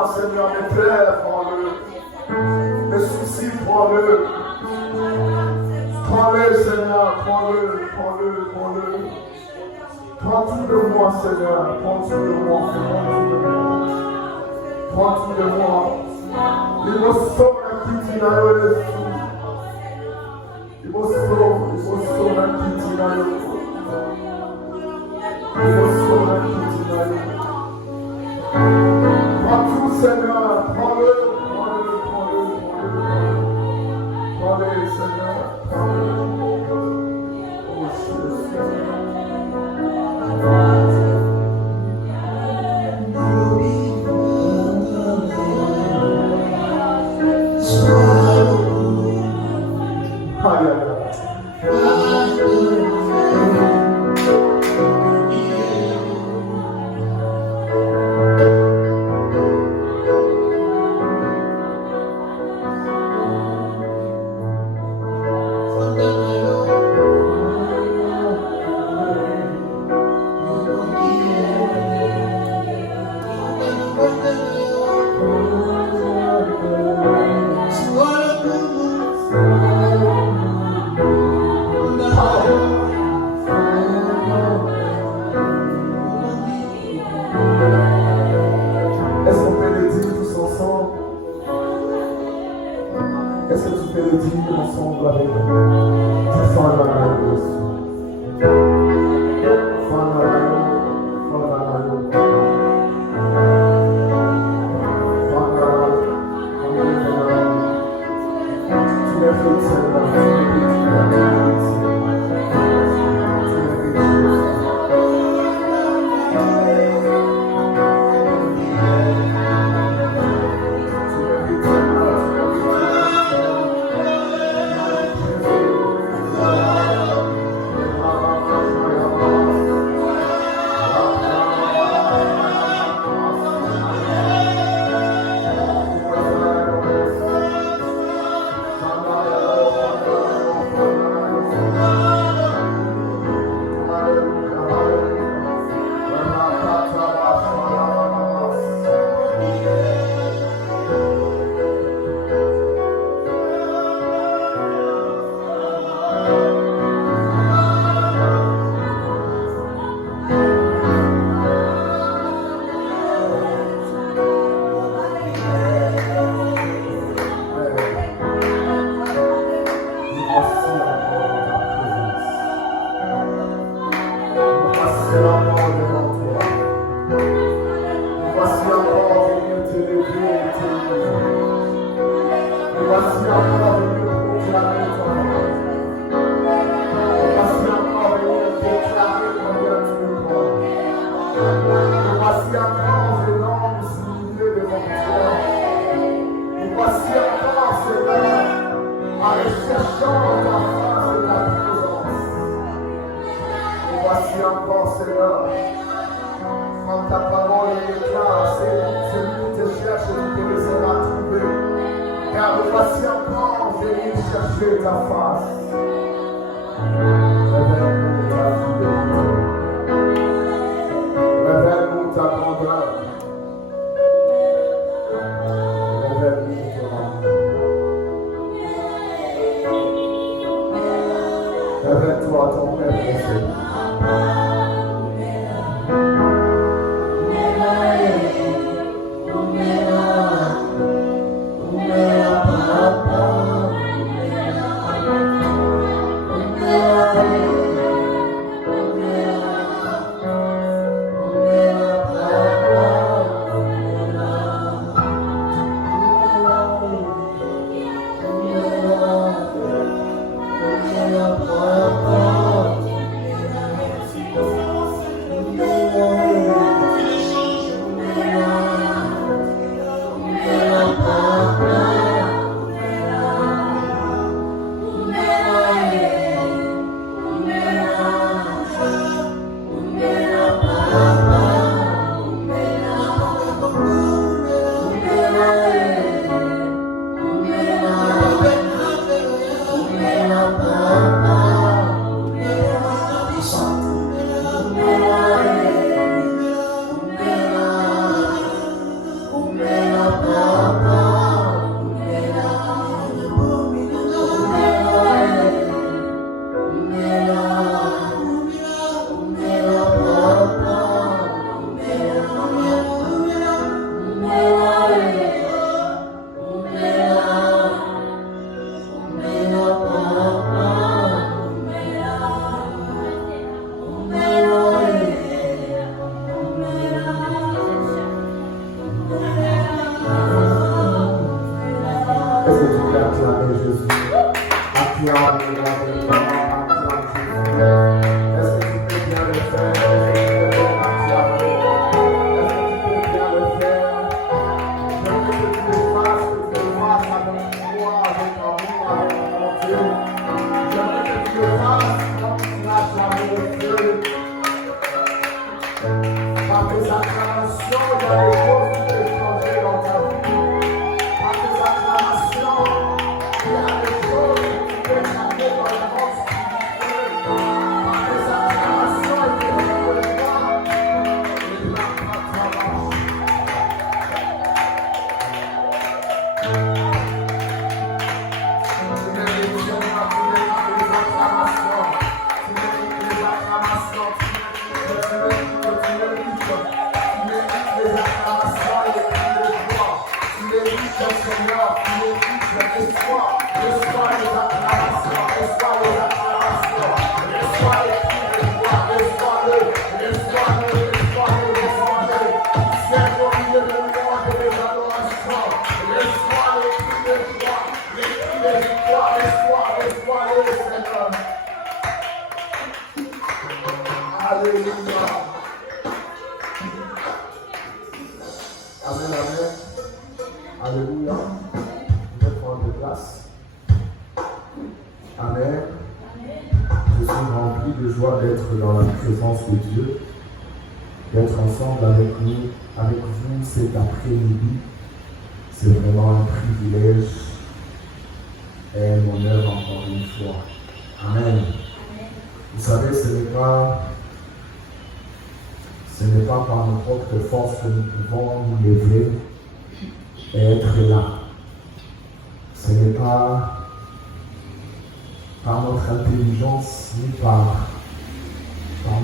moi, Seigneur, mes plaies, prends-le. Mes soucis, prends-le. Prends-le, Seigneur, prends-le, prends-le, prends-le. Prends tout de moi, Seigneur, prends tout de moi, prends tout de moi. Il me sauve la petite naïve. Il me sauve la petite naïve. Il me sauve la petite naïve. Prends tout, Seigneur, prends-le, prends-le, prends-le, prends-le. Prends-le, Seigneur, prends-le. Oh, Jésus. acclamer Jésus? Acclamer la acclame Jésus. Est-ce que tu peux bien le faire? Est-ce que tu peux acclamer? Est-ce que tu peux bien le faire? J'aimerais que tu le fasses avec foi, avec amour, avec volonté. J'aimerais que tu le fasses comme tu l'as acclamé le Dieu. Par tes acclamations, il y a des choses qui peuvent changer dans ta vie. Par tes acclamations, il y a des choses qui peuvent changer dans le monde spirituel. Par tes acclamations, il te révélera. Il n'a pas travaillé. Tu mérites les acclamations. Tu mérites les acclamations. Tu mérites les acclamations et les cris de joie. Tu mérites le Seigneur, tu mérites l'espoir. Reçois les acclamations, reçois les acclamations, reçois les cris de joie, reçois-le, reçois-le, reçois-le, reçois-le. Sers au milieu de louanges et des adorations. Reçois les cris de joie, les cris de victoire, reçois-le, Seigneur. Alléluia. Amen, amen. Alléluia. Je vais prendre place. Amen. Je suis rempli de joie d'être dans la présence de Dieu, d'être ensemble avec nous, avec vous cet après-midi. C'est vraiment un privilège et un honneur encore une fois. Amen. Vous savez, ce n'est pas par nos propres forces que nous pouvons nous lever et être là. Ce n'est pas par notre intelligence ni par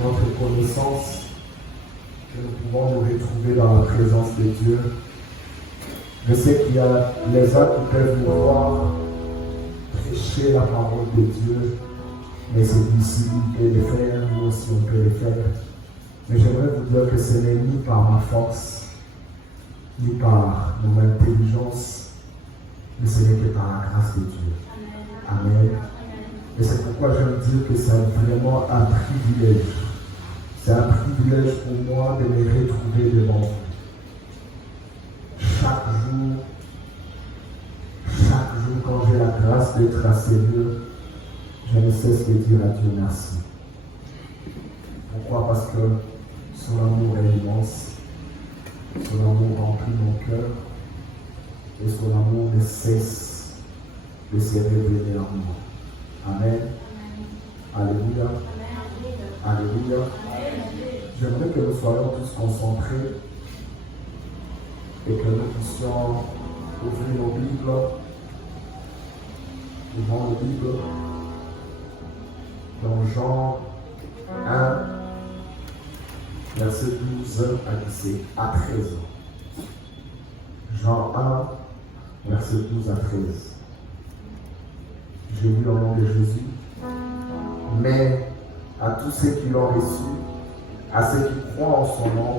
notre connaissance que nous pouvons nous retrouver dans la présence de Dieu. Je sais qu'il y a les uns qui peuvent nous voir prêcher la parole de Dieu, mais c'est difficile de le faire, nous aussi on peut le faire. Mais j'aimerais vous dire que ce n'est ni par ma force, ni par mon intelligence, mais ce n'est que par la grâce de Dieu. Amen. Et c'est pourquoi j'aime dire que c'est vraiment un privilège. C'est un privilège pour moi de me retrouver devant vous. Chaque jour quand j'ai la grâce d'être à ses lieux, je ne cesse de dire à Dieu merci. Pourquoi? Parce que son amour est immense, son amour remplit mon cœur et son amour ne cesse de se révéler en moi. Amen. Alléluia. Alléluia. J'aimerais que nous soyons tous concentrés et que nous puissions ouvrir nos Bibles, ouvrons nos Bibles dans Jean 1, verset 12 à 13. Jean 1, verset 12 à 13. J'ai lu au nom de Jésus. Mais à tous ceux qui l'ont reçu, à ceux qui croient en son nom,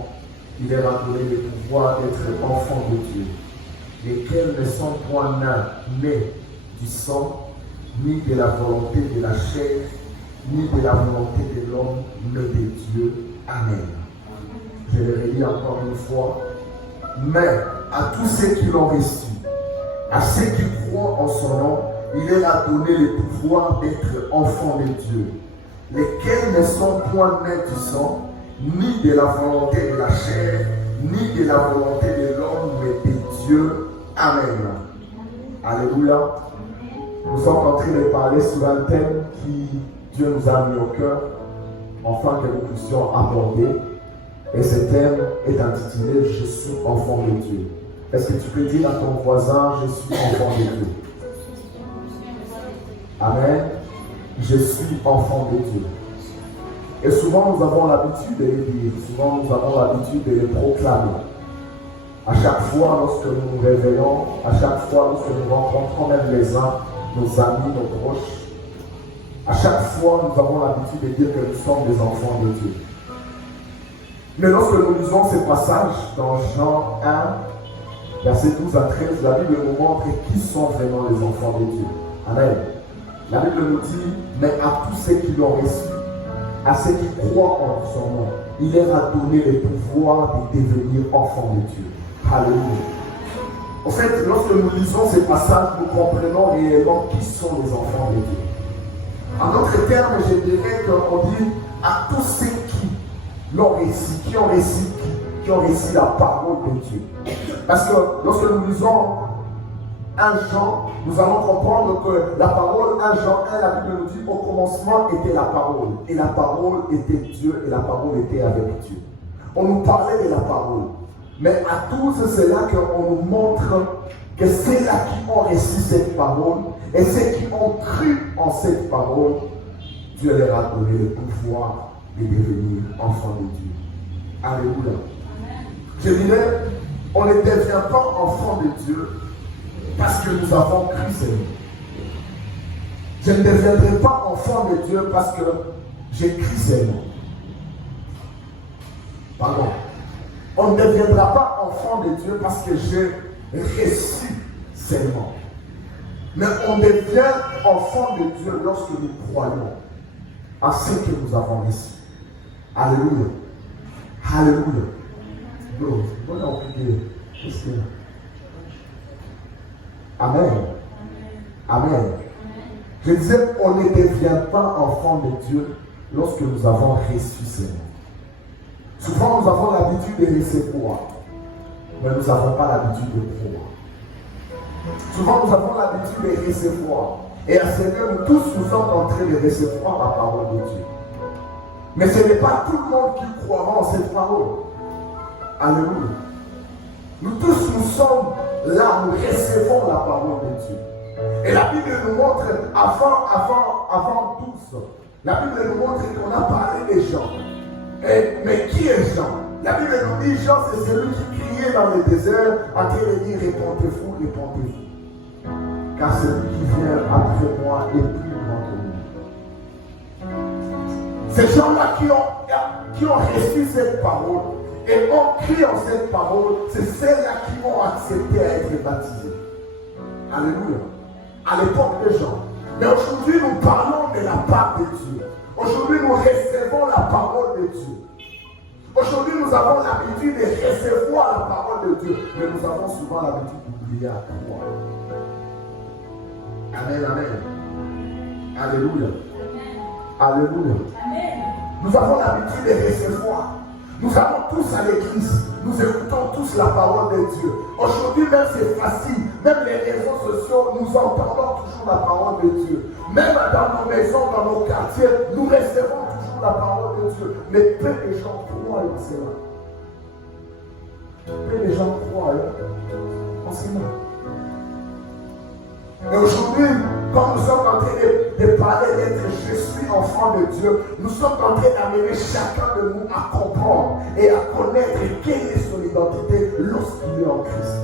il leur a donné le pouvoir d'être enfants de Dieu, lesquels ne sont point nés du sang, ni de la volonté de la chair, ni de la volonté de l'homme, mais de Dieu. Amen. Je le relis encore une fois. Mais à tous ceux qui l'ont reçu, à ceux qui croient en son nom, il leur a donné le pouvoir d'être enfants de Dieu, lesquels ne sont point nés du sang, ni de la volonté de la chair, ni de la volonté de l'homme, mais de Dieu. Amen. Alléluia. Nous sommes en train de parler sur un thème qui Dieu nous a mis au cœur, afin que nous puissions aborder. Et ce thème est intitulé « Je suis enfant de Dieu ». Est-ce que tu peux dire à ton voisin « Je suis enfant de Dieu ». Amen. Je suis enfant de Dieu. Et souvent nous avons l'habitude de le dire, souvent nous avons l'habitude de le proclamer. À chaque fois lorsque nous nous réveillons, à chaque fois lorsque nous rencontrons même les uns, nos amis, nos proches, à chaque fois nous avons l'habitude de dire que nous sommes des enfants de Dieu. Mais lorsque nous lisons ce passage dans Jean 1, Verset 12 à 13, la Bible nous montre qui sont vraiment les enfants de Dieu. Amen. La Bible nous dit, mais à tous ceux qui l'ont reçu, à ceux qui croient en son nom, il leur a donné le pouvoir de devenir enfants de Dieu. Alléluia. En fait, lorsque nous lisons ces passages, nous comprenons réellement qui sont les enfants de Dieu. En d'autres termes, je dirais qu'on dit à tous ceux qui l'ont reçu, qui ont reçu la parole de Dieu. Parce que lorsque nous lisons 1 Jean, nous allons comprendre que la parole, 1 Jean 1, la Bible nous dit, au commencement était la parole. Et la parole était Dieu, et la parole était avec Dieu. On nous parlait de la parole. Mais à tous, c'est là qu'on nous montre que c'est là qui ont reçu cette parole, et ceux qui ont cru en cette parole, Dieu leur a donné le pouvoir de devenir enfants de Dieu. Alléluia. Je dirais, on ne devient pas enfant de Dieu parce que nous avons cru Seigneur. Je ne deviendrai pas enfant de Dieu parce que j'ai cru Seigneur. Pardon. On ne deviendra pas enfant de Dieu parce que j'ai reçu seulement. Mais on devient enfant de Dieu lorsque nous croyons à ce que nous avons reçu. Alléluia. Alléluia. Donc, on a oublié. Qu'est-ce qu'il y a? Amen. Amen. Je disais, on ne devient pas enfant de Dieu lorsque nous avons reçu Seigneur. Souvent, nous avons l'habitude de recevoir, mais nous n'avons pas l'habitude de croire. Souvent, nous avons l'habitude de recevoir. Et à ce que nous tous nous sommes en train de recevoir la parole de Dieu. Mais ce n'est pas tout le monde qui croira en cette parole. Alléluia. Nous tous, nous sommes là, nous recevons la parole de Dieu. Et la Bible nous montre, avant tous, la Bible nous montre qu'on a parlé des gens. Mais qui est Jean? La Bible nous dit, Jean, c'est celui qui criait dans le désert en train de dire, répondez-vous, répondez-vous. Car celui qui vient après moi est plus grand que nous. Ces gens-là qui ont reçu cette parole et ont crié en cette parole, c'est ceux-là qui ont accepté à être baptisés. Alléluia. À l'époque de Jean. Mais aujourd'hui, nous parlons de la part de Dieu. Aujourd'hui, nous recevons la parole de Dieu. Aujourd'hui, nous avons l'habitude de recevoir la parole de Dieu, mais nous avons souvent l'habitude d'oublier à croire. Amen, amen. Alléluia. Alléluia. Amen. Nous avons l'habitude de recevoir. Nous allons tous à l'église. Nous écoutons tous la parole de Dieu. Aujourd'hui, même c'est facile. Même les réseaux sociaux, nous entendons toujours la parole de Dieu. Même dans nos maisons, dans nos quartiers, nous recevons toujours la parole de Dieu. Mais peu de gens croient en cela. Peu de gens croient en cela. Et aujourd'hui, quand nous sommes en train de parler d'être je suis enfant de Dieu, nous sommes en train d'amener chacun de nous à comprendre et à connaître quelle est son identité lorsqu'il est en Christ.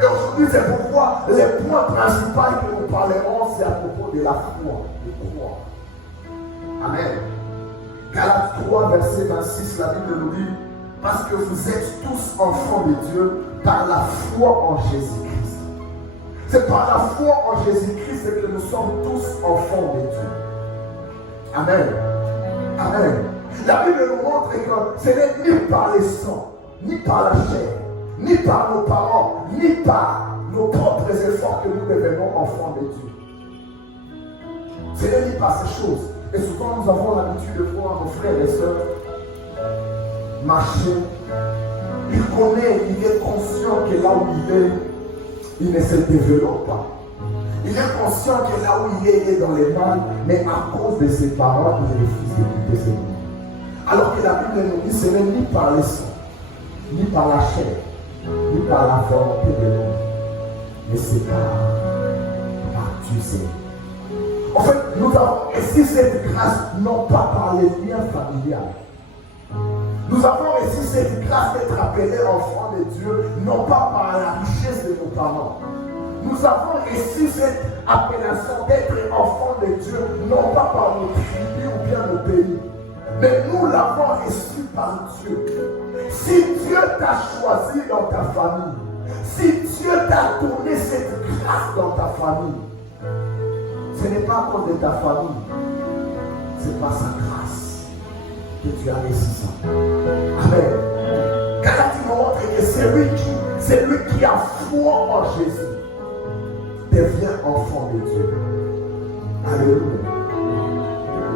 Et aujourd'hui, c'est pourquoi les points principaux que nous parlerons, c'est à propos de la foi, de croire. Amen. Galates 3, verset 26, la Bible nous dit, parce que vous êtes tous enfants de Dieu par la foi en Jésus-Christ. C'est par la foi en Jésus-Christ que nous sommes tous enfants de Dieu. Amen. Amen. La Bible nous montre que ce n'est ni par les sangs, ni par la chair, ni par nos parents, ni par nos propres efforts que nous devenons enfants de Dieu. Ce n'est ni par ces choses. Et souvent nous avons l'habitude de voir nos frères et sœurs marcher. Il connaît, il est conscient que là où il est, il ne se développe pas. Il est conscient que là où il est dans les mal, mais à cause de ses parents, il refuse d'écouter ses parents. Alors que la Bible nous dit, ce n'est ni par les sangs, ni par la chair, ni par la volonté de l'homme, mais c'est par Dieu Seigneur. En fait, nous avons reçu cette grâce non pas par les liens familiales. Nous avons reçu cette grâce d'être appelés enfants de Dieu, non pas par la richesse de nos parents. Nous avons reçu cette appellation d'être enfants de Dieu, non pas par nos tribus ou bien nos pays. Mais nous l'avons reçu par Dieu. Si Dieu t'a choisi dans ta famille, si Dieu t'a donné cette grâce dans ta famille, ce n'est pas à cause de ta famille, c'est par sa grâce que tu as réussi ça. Amen. Car tu me montres que c'est lui qui a foi en Jésus devient enfant de Dieu. Alléluia.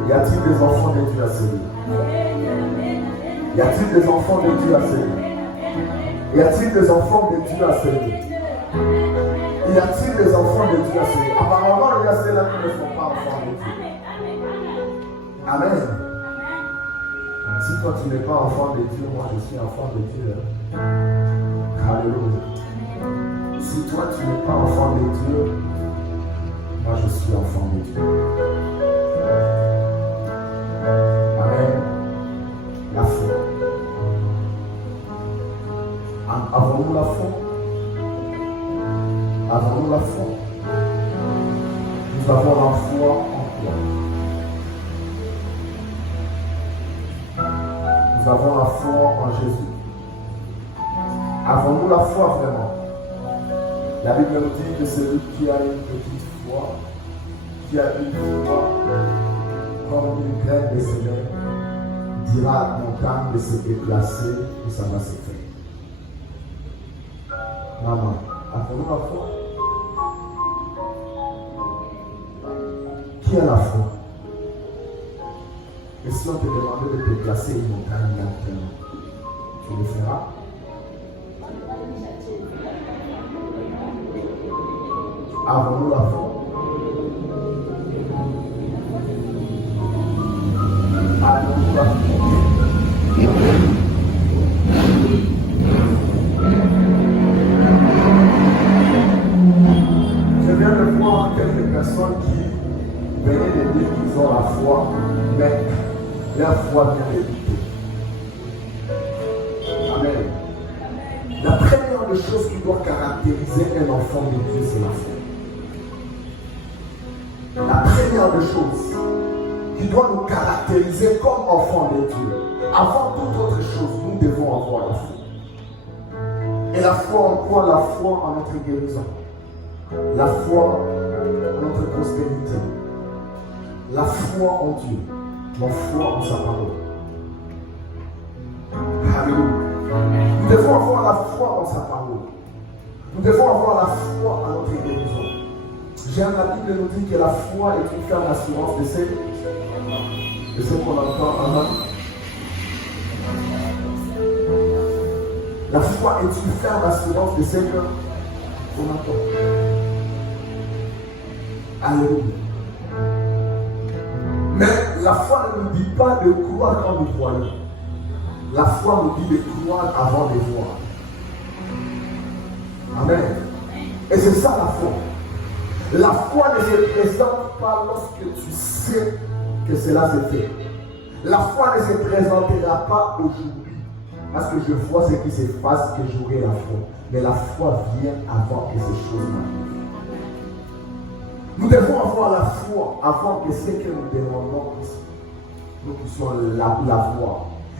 Y a-t-il des enfants de Dieu à ce lieu? Y a-t-il des enfants de Dieu à ce lieu? Y a-t-il des enfants de Dieu à ce lieu? Y a-t-il des enfants de Dieu à ce lieu? Apparemment, il y a ceux-là qui ne sont pas enfants de Dieu. Amen. Si toi tu n'es pas enfant de Dieu, moi je suis enfant de Dieu. Alléluia. Si toi tu n'es pas enfant de Dieu, moi je suis enfant de Dieu. Amen. La foi. Avons-nous la foi? Avons-nous la foi? Nous avons la foi en quoi? Nous avons la foi en Jésus. Avons-nous la foi vraiment? La Bible nous dit que celui qui a une petite foi, qui a une foi comme une graine de sémence, dira à la montagne de se déplacer et ça va se faire. Maman, avons-nous la foi? Qui a la foi? Et si on te demandait de déplacer une montagne maintenant, tu le feras? Avons-nous la foi? Avons-nous la foi? Je viens de voir quelques personnes qui venaient de dire qu'ils ont la foi, mais leur foi vient de lutter. Amen. La première des choses qui doit caractériser un enfant de Dieu, c'est la foi. La première des choses qui doit nous caractériser comme enfants de Dieu, avant toute autre chose, nous devons avoir la foi. Et la foi en quoi? La foi en notre guérison. La foi en notre prospérité. La foi en Dieu. La foi en sa parole. Alléluia. Nous devons avoir la foi en sa parole. Nous devons avoir la foi en notre guérison. J'aime la Bible nous dit que la foi est une ferme assurance de ce qu'on entend en homme. La foi est une ferme assurance de ce qu'on entend. Alléluia. Mais la foi ne nous dit pas de croire quand nous voyons. La foi nous dit de croire avant de voir. Amen. Et c'est ça la foi. La foi ne se présente pas lorsque tu sais que cela se fait. La foi ne se présentera pas aujourd'hui parce que je vois ce qui se passe que j'aurai la foi. Mais la foi vient avant que ces choses m'arrivent. Nous devons avoir la foi avant que ce que nous demandons, nous puissions la voir.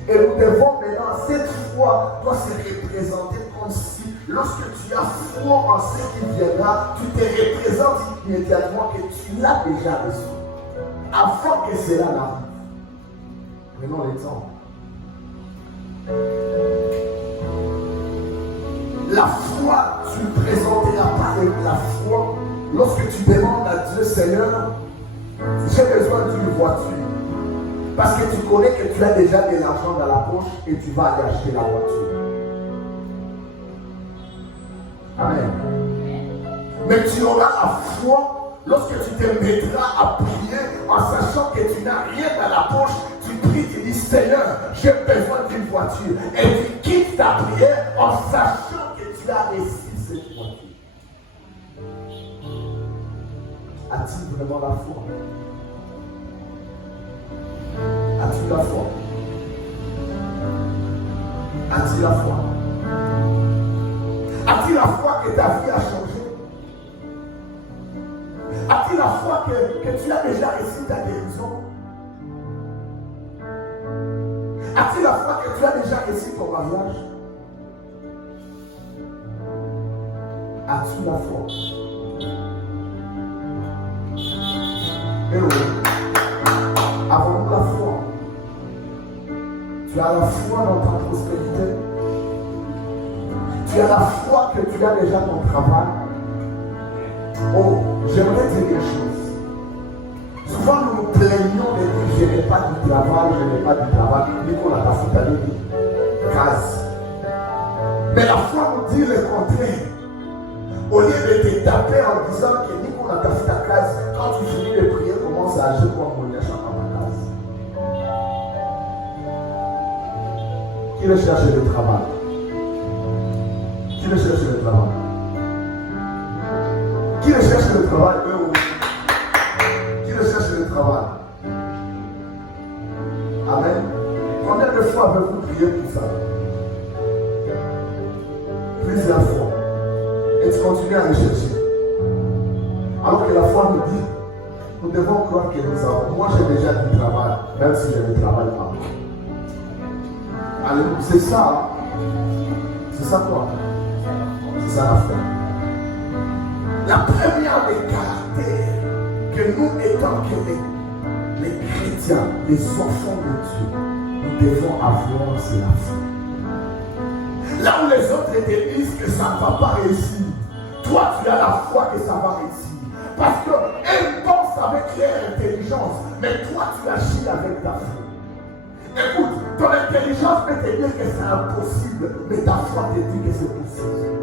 Et nous devons maintenant, cette foi doit se représenter comme si, lorsque tu as foi en ce qui viendra, tu te représentes immédiatement que tu l'as déjà reçu. Avant que cela n'arrive. Prenons l'exemple. La foi, tu ne présenteras pas la foi lorsque tu demandes à Dieu, Seigneur, j'ai besoin d'une voiture. Parce que tu connais que tu as déjà de l'argent dans la poche et tu vas aller acheter la voiture. Amen. Mais tu auras la foi lorsque tu te mettras à prier en sachant que tu n'as rien dans la poche. Tu pries, tu dis Seigneur, j'ai besoin d'une voiture. Et tu quittes ta prière en sachant que tu as reçu cette voiture. As-tu vraiment la foi? As-tu la foi? As-tu la foi? As-tu la foi que ta vie a changé? As-tu la foi que tu as déjà reçu ta guérison? As-tu la foi que tu as déjà réussi ton mariage? As-tu la foi? Eh oui. Avons-nous la foi? Tu as la foi dans ta prospérité? Tu as la foi que tu as déjà ton travail? Oh, j'aimerais dire quelque chose. Souvent nous nous plaignons de dire je n'ai pas du travail, je n'ai pas du travail. Nicolas a foutu case. Mais la foi nous dit le contraire. Au lieu de te taper en disant que Nicolas a fait ta case, quand tu finis de prier, commence à agir comme mon yachat dans ta case. Qui veut chercher le travail? Qui veut chercher le travail? Qui recherche le travail? Qui recherche le travail? Amen. Combien de fois avez-vous prié pour ça? Plusieurs fois. Et tu continues à rechercher. Alors que la foi nous dit, nous devons croire que nous avons. Moi j'ai déjà du travail, même si je ne travaille pas. Alléluia. C'est ça. C'est ça quoi? C'est ça la foi. La première des caractères que nous étant que les chrétiens, les enfants de Dieu, nous devons avoir, c'est la foi. Là où les autres te disent que ça ne va pas réussir, toi tu as la foi que ça va réussir. Parce qu'elle pense avec leur intelligence, mais toi tu agis avec ta foi. Écoute, ton intelligence peut te dire que c'est impossible, mais ta foi te dit que c'est possible.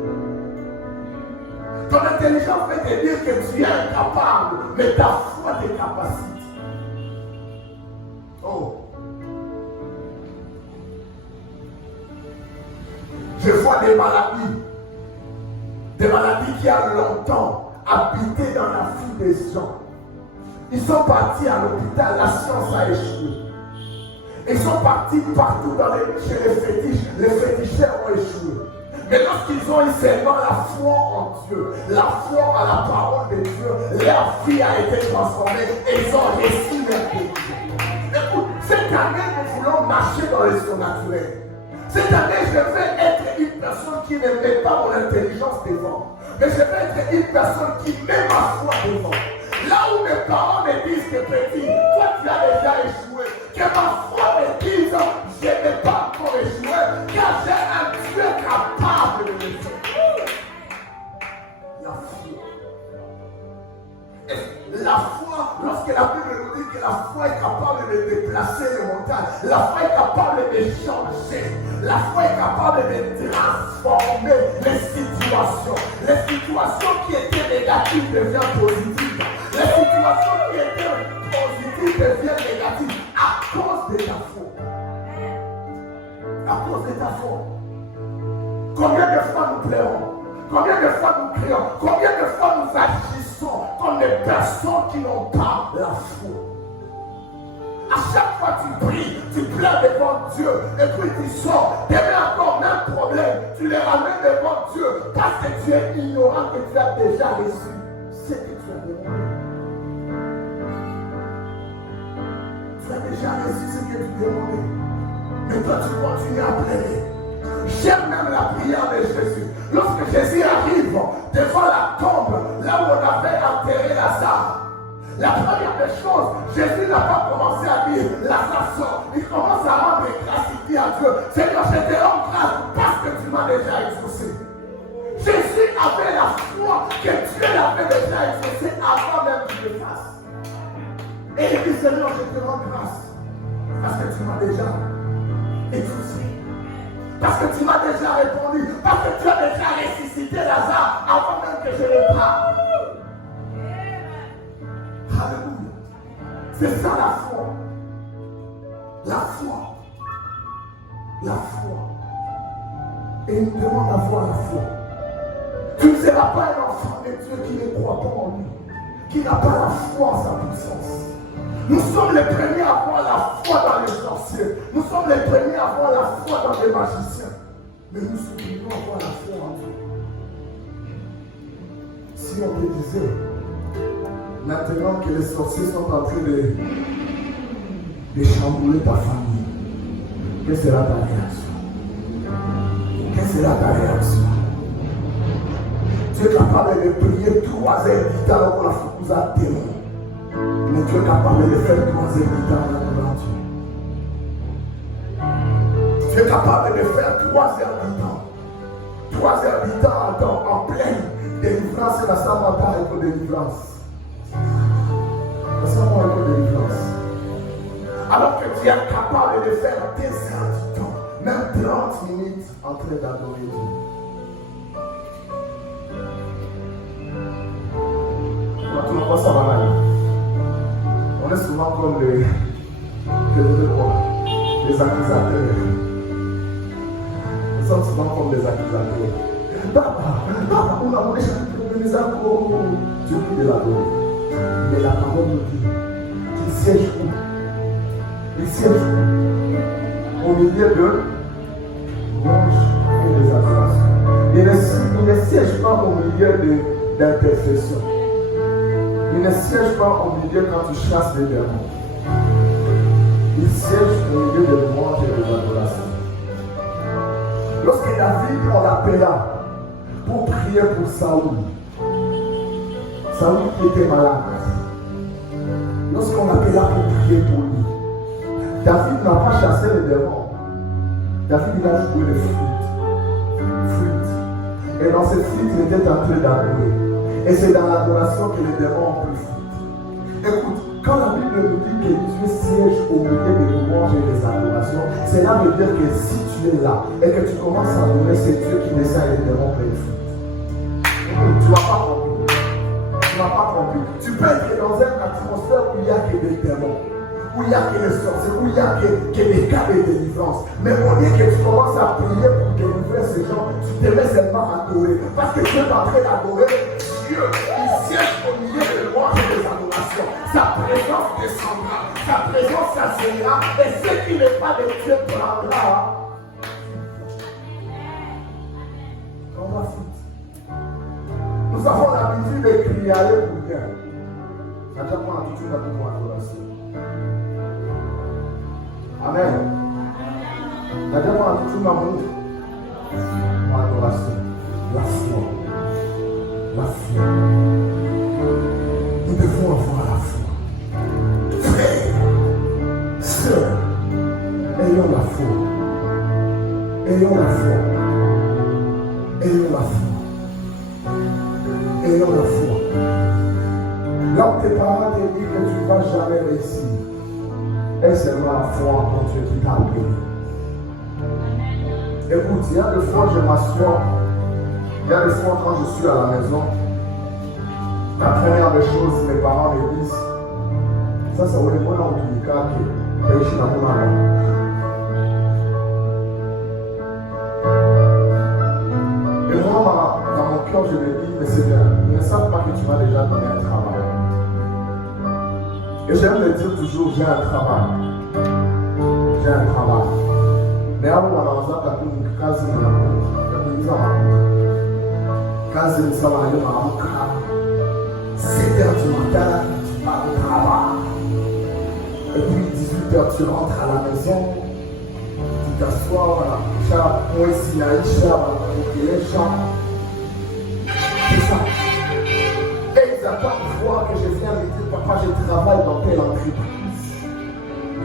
Ton intelligence peut te dire que tu es incapable, mais ta foi te capacite. Oh. Je vois des maladies qui ont longtemps habité dans la vie des gens. Ils sont partis à l'hôpital, la science a échoué. Ils sont partis partout chez les fétiches, les féticheurs ont échoué. Mais lorsqu'ils ont eu seulement la foi en Dieu, la foi à la parole de Dieu, leur vie a été transformée et ils ont réussi leur guérison. Écoute, cette année, nous voulons marcher dans le surnaturel. Cette année, je vais être une personne qui ne met pas mon intelligence devant. Mais je vais être une personne qui met ma foi devant. Là où mes parents me disent que petit, toi tu as déjà échoué, que ma foi me dise, je n'ai pas encore échoué, car j'ai un Dieu capable de le faire. La foi. Et la foi, lorsque la Bible nous dit que la foi est capable de déplacer les montagnes, la foi est capable de changer, la foi est capable de transformer les situations. Les situations qui étaient négatives deviennent positives. Les situations qui étaient positives deviennent négatives à cause de ta foi. À cause de ta foi. Combien de fois nous pleurons? Combien de fois nous crions? Combien de fois nous agissons comme des personnes qui n'ont pas la foi? À chaque fois tu pries, tu pleures devant Dieu, et puis tu sors, tu mets encore un problème, tu les ramènes devant Dieu, parce que tu es ignorant que tu as déjà reçu ce que tu as demandé. Tu as déjà reçu ce que tu demandais. Mais toi tu continues à pleurer. J'aime même la prière de Jésus. Lorsque Jésus arrive devant la tombe, là où on avait enterré Lazare, la première des choses, Jésus n'a pas commencé à dire Lazare sort. Il commence à rendre grâce, il dit à Dieu, Seigneur, je te rends grâce parce que tu m'as déjà exaucé. Jésus avait la foi que Dieu l'avait déjà exaucé avant même qu'il le fasse. Et il dit, Seigneur, je te rends grâce parce que tu m'as déjà exaucé. Parce que tu m'as déjà répondu, parce que tu as déjà ressuscité Lazare avant même que je le parle. Alléluia. C'est ça la foi. La foi. La foi. Et il nous demande d'avoir la foi. Tu ne seras pas un enfant de Dieu qui ne croit pas en lui, qui n'a pas la foi en sa puissance. Nous sommes les premiers à avoir la foi dans les sorciers. Nous sommes les premiers à avoir la foi dans les magiciens. Mais nous souhaitons avoir la foi en Dieu. Si on te disait, maintenant que les sorciers sont en train de chambouler ta famille, Quelle sera ta réaction? Quelle sera ta réaction? Tu es capable de prier 3 heures du temps pour la Fukuza démon. Mais tu es capable de faire 3 heures du temps devant Dieu. Tu es capable de faire 3 heures du temps. 3 heures du temps en pleine délivrance et la samata et de délivrance. La samata et de délivrance. Alors que tu es capable de faire 2 heures du temps, même 30 minutes en train d'adorer Dieu. Tu n'as pas ça mal. On est souvent comme les accusateurs. Nous sommes souvent comme des accusateurs. Papa, on a déjà trouvé les accords. Dieu qui est l'adorer. Mais la parole nous dit qu'il siège où? Il siège où? Au milieu de louanges et des adorations. Il ne siège pas au milieu d'intercession. Il ne siège pas au milieu quand tu chasses les démons. Il siège au milieu de louanges et de l'adoration. Lorsque David, on l'appela pour prier pour Saoul qui était malade, lorsqu'on l'appela pour prier pour lui, David n'a pas chassé les démons. David, il a joué les flûtes. Et dans cette flûte, il était en train d'adorer. Et c'est dans l'adoration que les démons ont pris flûte. Écoute, quand la Bible nous dit que Dieu siège au milieu des louanges et des adorations, cela veut dire que si tu es là et que tu commences à adorer, c'est Dieu qui descend les démons plein de flûte. Écoute, tu ne vas pas compris. Tu ne vas pas compris. Tu peux être dans une atmosphère où il n'y a que des démons, où il n'y a que des sorciers, où il n'y a que des cas de délivrance. Mais au lieu que tu commences à prier pour délivrer ces gens, tu te mets seulement à adorer. Parce que tu es en train d'adorer Dieu. Il siège au milieu des louanges et des adorations. Sa présence descendra, sa présence s'asseyera, et ce qui n'est pas de Dieu prendra. On va foutre. Nous avons l'habitude de crier pour bien. Ça déjà prend l'habitude de mon adoration. Amen. Ça déjà prend l'habitude de mon adoration. La foi. La foi. Nous devons avoir la foi. Frères, sœurs, ayons la foi. Ayons la foi. Ayons la foi. Ayons la foi. Là où tes parents te disent que tu ne vas jamais réussir, est seulement la foi en Dieu qui t'a appelé. Écoute, il y a des fois je m'assois, il y a des fois quand je suis à la maison, la première des choses, mes parents me disent, ça c'est vraiment dans le cas que tu es dans mon amour. Et moi, dans mon cœur, je me dis, mais c'est bien, ils ne savent pas que tu m'as déjà donné un travail. Et j'aime le dire toujours, j'ai un travail. J'ai un travail. Mais à un moment, on a dit, kazi 7h du matin, tu pars au travail. Et puis 18h, tu rentres à la maison. Tu t'assois, voilà. C'est ça. Et ils attendent voir que je viens me dire, papa, je travaille dans telle entreprise.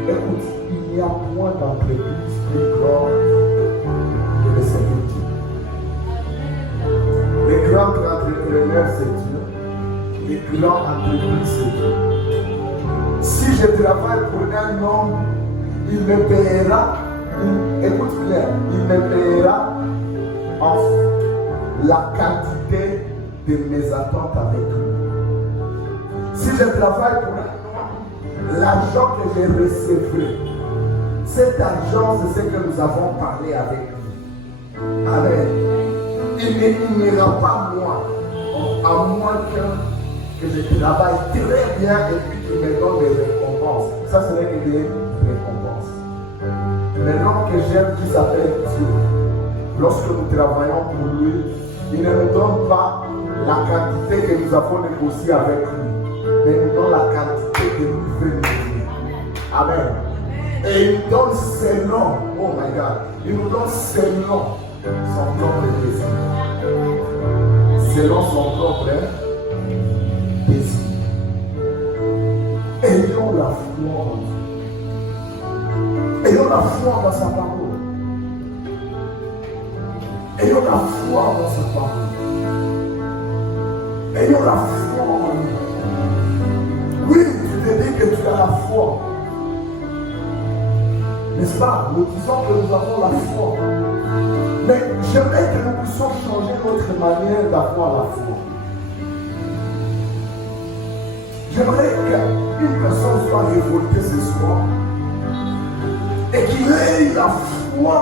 Écoute, il n'y a point d'entreprise plus grande que le Seigneur Dieu. Les grands entrepreneurs, c'est Dieu. Les grands entreprises, c'est Dieu. Si je travaille pour un homme, il me paiera, écoute bien, il me paiera en la quantité de mes attentes avec lui. Si je travaille pour un homme, l'argent que j'ai recevrai, cet argent, c'est ce que nous avons parlé avec lui. Amen. Il n'ira pas moi, à moins que je travaille très bien et puis qu'il me donne des récompenses. Ça serait que des récompenses. Le nom que j'aime qui s'appelle Dieu, lorsque nous travaillons pour lui, il ne nous donne pas la quantité que nous avons négociée avec lui, mais il nous donne la quantité que nous veut nous donner. Amen. Et il donne ses noms. Oh my God. Il nous donne ses noms. Son propre désir. Selon son propre désir. Ayons la foi en Dieu. Ayons la foi dans sa parole. Ayons la foi dans sa parole. Ayons la foi en lui. Oui, tu te dis que tu as la foi. N'est-ce pas? Nous disons que nous avons la foi. Mais j'aimerais que nous puissions changer notre manière d'avoir la foi. J'aimerais qu'une personne soit révoltée ce soir et qu'il ait la foi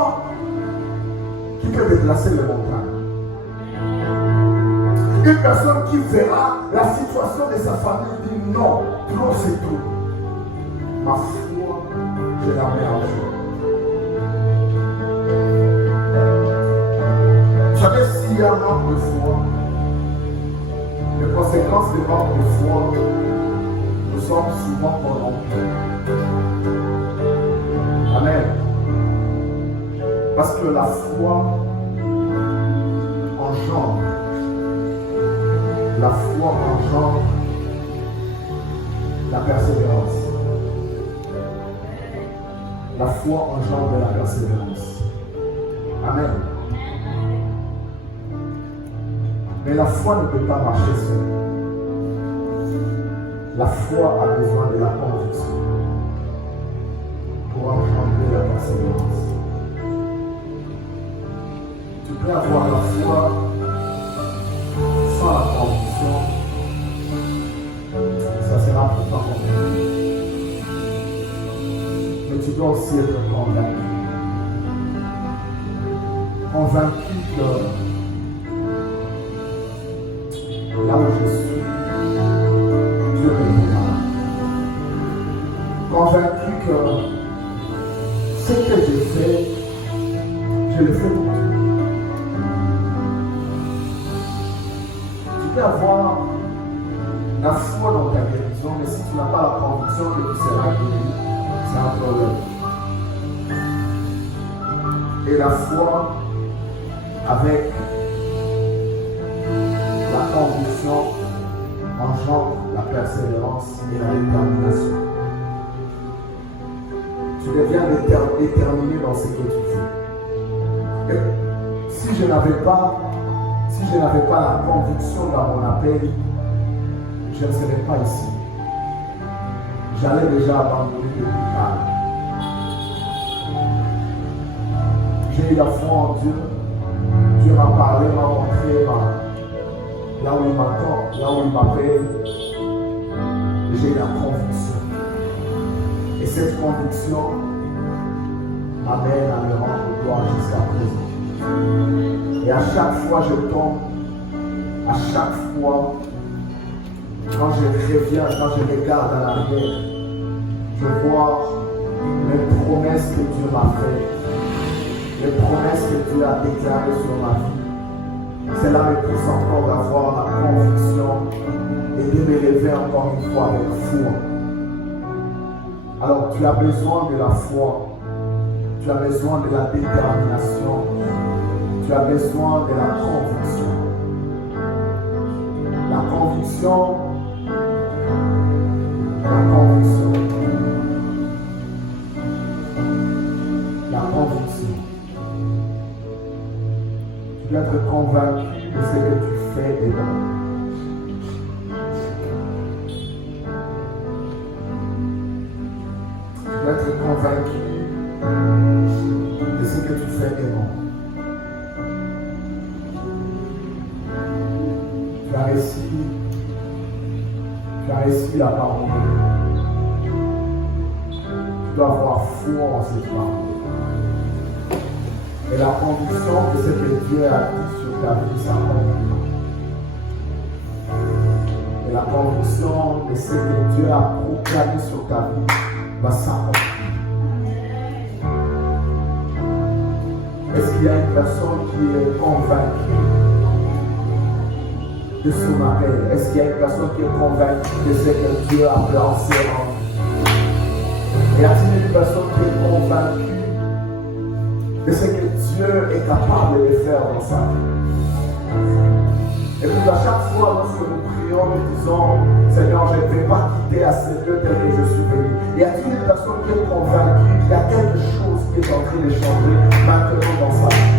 qui peut déplacer les montagnes. Une personne qui verra la situation de sa famille et dit non, trop c'est tout. Ma foi, je la mets en jeu. Vous savez, s'il y a un manque de foi, les conséquences du manque de foi, nous sommes souvent corrompus. Amen. Parce que la foi engendre. La foi engendre la persévérance. La foi engendre la persévérance. Amen. Mais la foi ne peut pas marcher seule. La foi a besoin de la conviction pour engendrer la persévérance. Tu peux avoir la foi sans la conviction, ça sera pour pas convaincu. Mais tu dois aussi être convaincu. Convaincu que là où je suis, Dieu me verra. Convaincu que ce que je fais, je le fais pour Dieu. Tu peux avoir la foi dans ta guérison, mais si tu n'as pas la conviction que tu seras guéri, c'est un problème. Et la foi avec la conviction engendre la persévérance et la détermination. Tu deviens déterminé dans ce que tu fais. Et si je n'avais pas la conviction dans mon appel, je ne serais pas ici. J'allais déjà abandonner depuis tard. J'ai eu la foi en Dieu. Dieu m'a parlé, m'a montré là où il m'attend, là où il m'appelle. J'ai eu la conviction. Et cette conviction m'amène à me rendre gloire jusqu'à présent. Et à chaque fois je tombe, à chaque fois, quand je reviens, quand je regarde à l'arrière, je vois les promesses que Dieu m'a faites, les promesses que Dieu a déclarées sur ma vie. Cela me pousse encore d'avoir la conviction et de m'élever encore une fois avec foi. Alors tu as besoin de la foi, tu as besoin de la détermination, tu as besoin de la conviction. La conviction, la conviction, la conviction. Tu dois être convaincu de ce que tu fais et bon. Tu dois être convaincu de ce que tu fais est bon. Tu as réussi la parole. Tu dois avoir foi en cette parole. Et la conviction de ce que Dieu a dit sur ta vie s'accomplit. Et la conviction de ce que Dieu a proclamé sur ta vie va s'accomplir. Est-ce qu'il y a une personne qui est convaincue de son appel? Est-ce qu'il y a une personne qui est convaincue de ce que Dieu a lancé en lui? Y a-t-il une personne qui est convaincue de ce que Dieu est capable de faire dans sa vie? Et puis à chaque fois, lorsque nous prions, nous disons, Seigneur, je ne vais pas quitter à ce lieu tel que je suis venu. Y a-t-il une personne qui est convaincue qu'il y a quelque chose qui est en train de changer maintenant dans sa vie?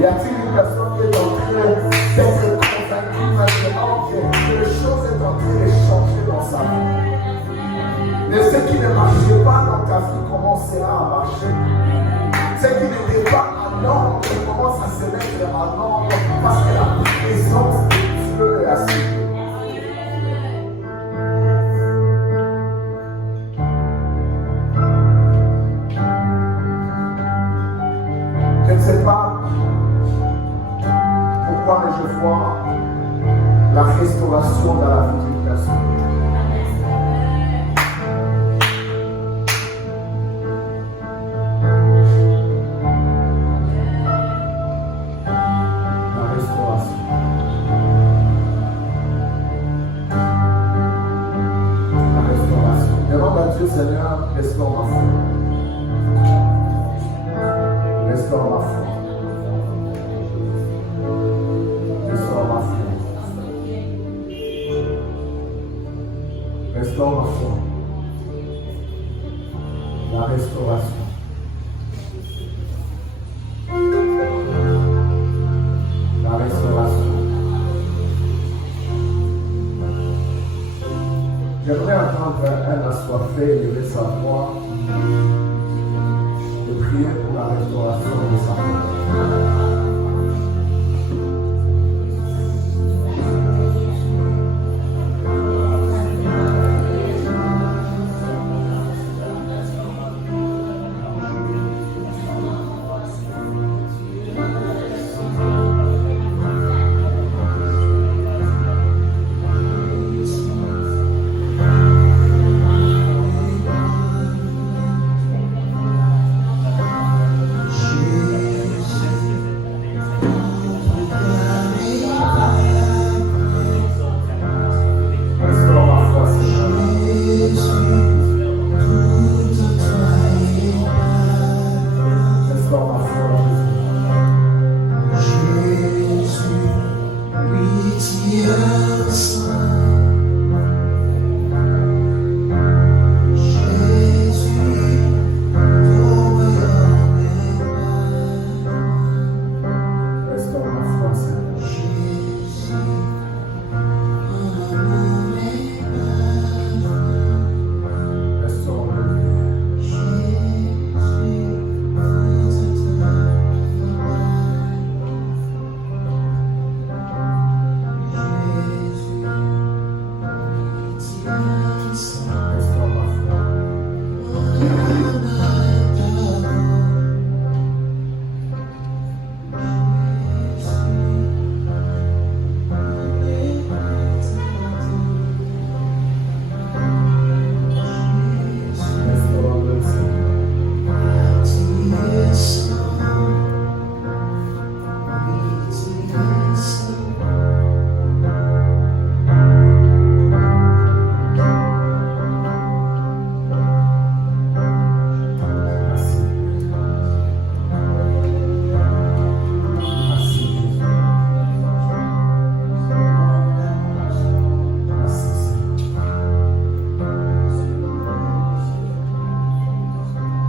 Y a-t-il une personne qui est en train d'être convaincue maintenant que quelque chose est en train de changer dans sa vie? Mais ce qui ne marchait pas dans ta vie commencera à marcher. Ce qui n'était pas en ordre commence à se mettre en ordre parce que la présence de Dieu est assise. Je ne sais pas pourquoi je vois la restauration dans la vie d'une personne. Seigneur, restaure ma foi. Restaure ma foi. Restaure ma foi. Restaure ma foi. La restauration. La restauration. J'aimerais entendre un assoiffé lever sa voix et prier pour la restauration de sa vie.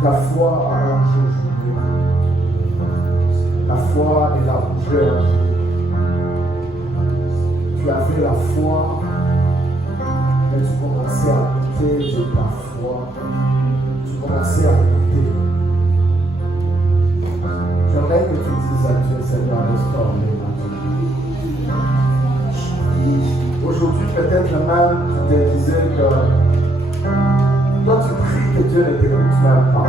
Ta foi a marché aujourd'hui. La foi est la rougeur. Tu avais la foi, mais tu commençais à douter de ta foi. Tu commençais à douter. J'aimerais que tu dises à Dieu, Seigneur, restaure-moi. Aujourd'hui, peut-être même tu te disais que toi, tu pries que Dieu ne t'écoute même pas.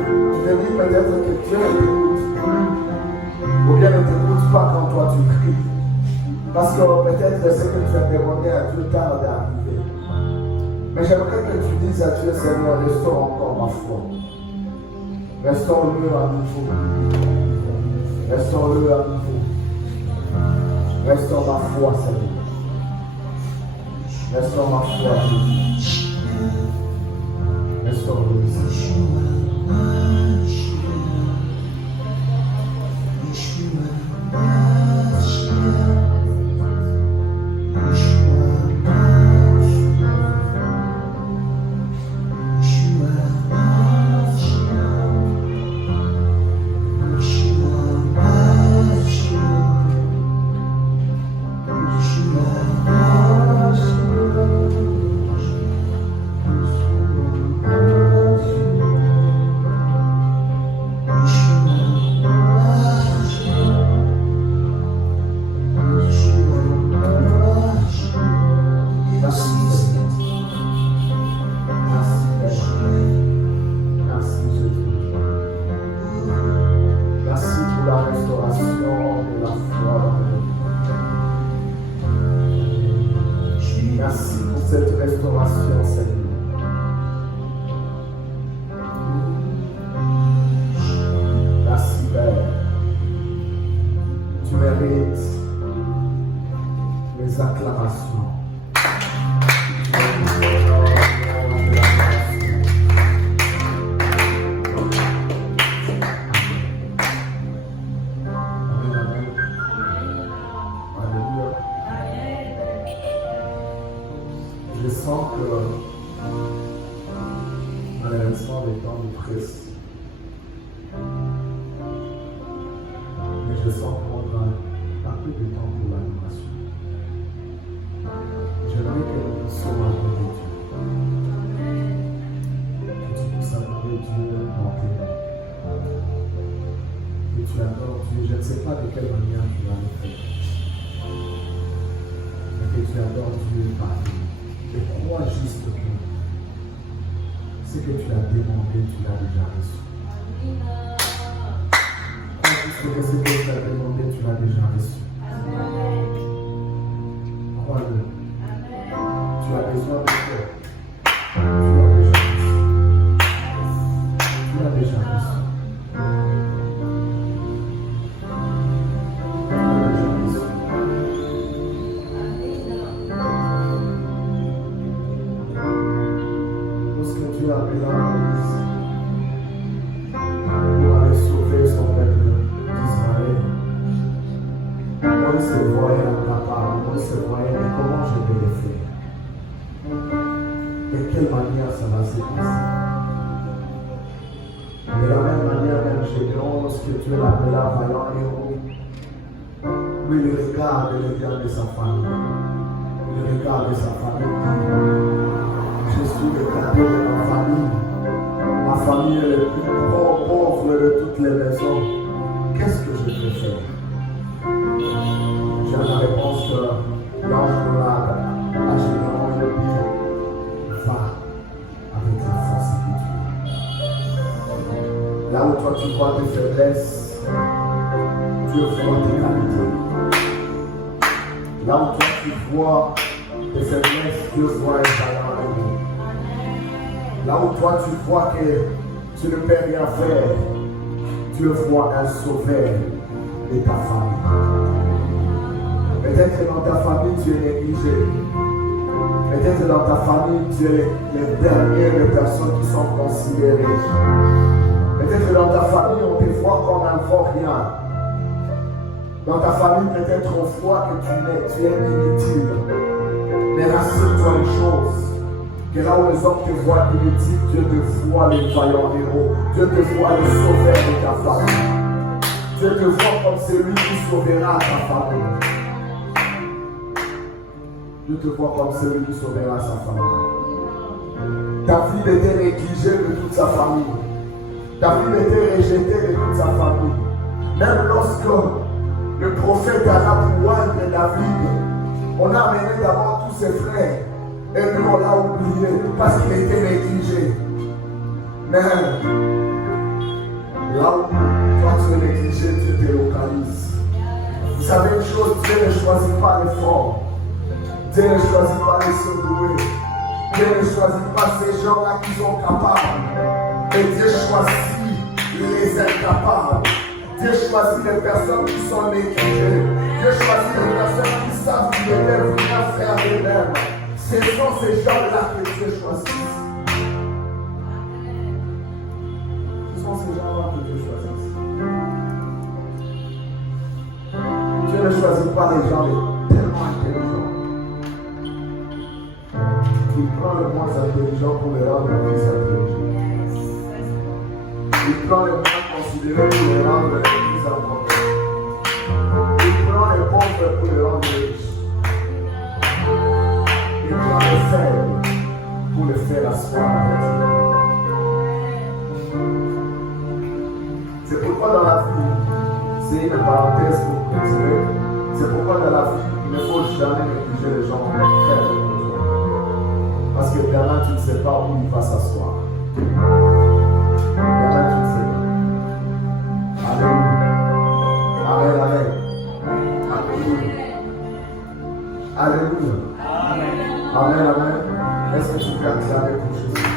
Tu te dis peut-être que Dieu ne t'écoute plus, ou bien ne t'écoute pas quand toi tu pries. Parce que peut-être ce que tu as demandé à Dieu tarde à arriver. Mais j'aimerais que tu dises à Dieu, Seigneur, restaure encore ma foi. Restaure-le à nouveau. Restaure-le à nouveau. Restaure ma foi, Seigneur. Restaure ma foi, Jésus. Restaure-le, les acclamations. Je sens que malheureusement les temps nous pressent. Mais je sens qu'on a un peu de temps pour l'adoration. J'aimerais que nous puissions adorer Dieu. Que tu puisses adorer Dieu dans tes mains. Que tu adores Dieu. Je ne sais pas de quelle manière tu vas le faire. Mais que tu adores Dieu par lui. Et crois juste que ce que tu as demandé, tu l'as déjà reçu. Crois juste que ce que tu as demandé, tu l'as déjà reçu. Crois-le. Tu as besoin de faire. Tu l'as déjà reçu. Tu l'as déjà reçu. Tu as appelé la Moïse pour aller sauver son peuple d'Israël. Moïse se voyait incapable, Moïse se voyait, mais comment je vais le faire? De quelle manière ça va se passer? De la même manière, même Gédéon, lorsque Dieu l'appela vaillant héros, lui il regarde le gars de sa famille. Il regarde sa famille. Je suis le cadeau de ma famille. Ma famille est la plus pauvre de toutes les maisons. Qu'est-ce que je peux faire? J'ai la réponse que l'ange de la Gédéon le dit, va avec la force que tu as. Là où toi tu vois tes faiblesses, Dieu voit tes qualités. Là où toi tu vois tes faiblesses, Dieu voit un talent en lui. Là où toi tu vois que tu ne peux rien faire, Dieu voit un sauveur de ta famille. Peut-être que dans ta famille tu es négligé. Peut-être que dans ta famille tu es les dernières personnes qui sont considérées. Peut-être que dans ta famille on te voit comme un fort rien. Dans ta famille peut-être on voit que tu es inutile. Mais rassure-toi une chose. Que là où les hommes te voient inutile, Dieu te voit les vaillants héros. Dieu te voit le sauveur de ta famille. Dieu te voit comme celui qui sauvera ta famille. Dieu te voit comme celui qui sauvera sa famille. David était négligé de toute sa famille. David était rejeté de toute sa famille. Même lorsque le prophète alla pour oindre David, on a amené d'abord tous ses frères. Et nous on l'a oublié parce qu'il était négligé. Mais là où toi tu es négligé, Dieu te localise. Vous savez une chose, Dieu ne choisit pas les forts. Dieu ne choisit pas les surdoués. Dieu ne choisit pas ces gens-là qui sont capables. Mais Dieu choisit les incapables. Dieu choisit les personnes qui sont négligées. Dieu choisit les personnes qui savent qu'ils peuvent rien faire eux-mêmes. Ce sont ces gens-là que Dieu choisit. Ce sont ces gens-là que Dieu choisit. Dieu ne choisit pas les gens tellement intelligents. Il prend les moins intelligents pour les rendre plus intelligents. Il prend les moins considérés pour les rendre plus importants. Il prend les pauvres pour les rendre riches. Il prend les faibles pour les faire asseoir avec lui. C'est pourquoi dans la vie, c'est une parenthèse pour continuer. C'est pourquoi dans la vie, il ne faut jamais négliger les gens faibles. Parce que demain, tu ne sais pas où il va s'asseoir. Demain, tu ne sais pas. Alléluia. Amen, amen. Alléluia. Alléluia. Amen, amen. Est-ce que tu peux acclamer pour Jésus?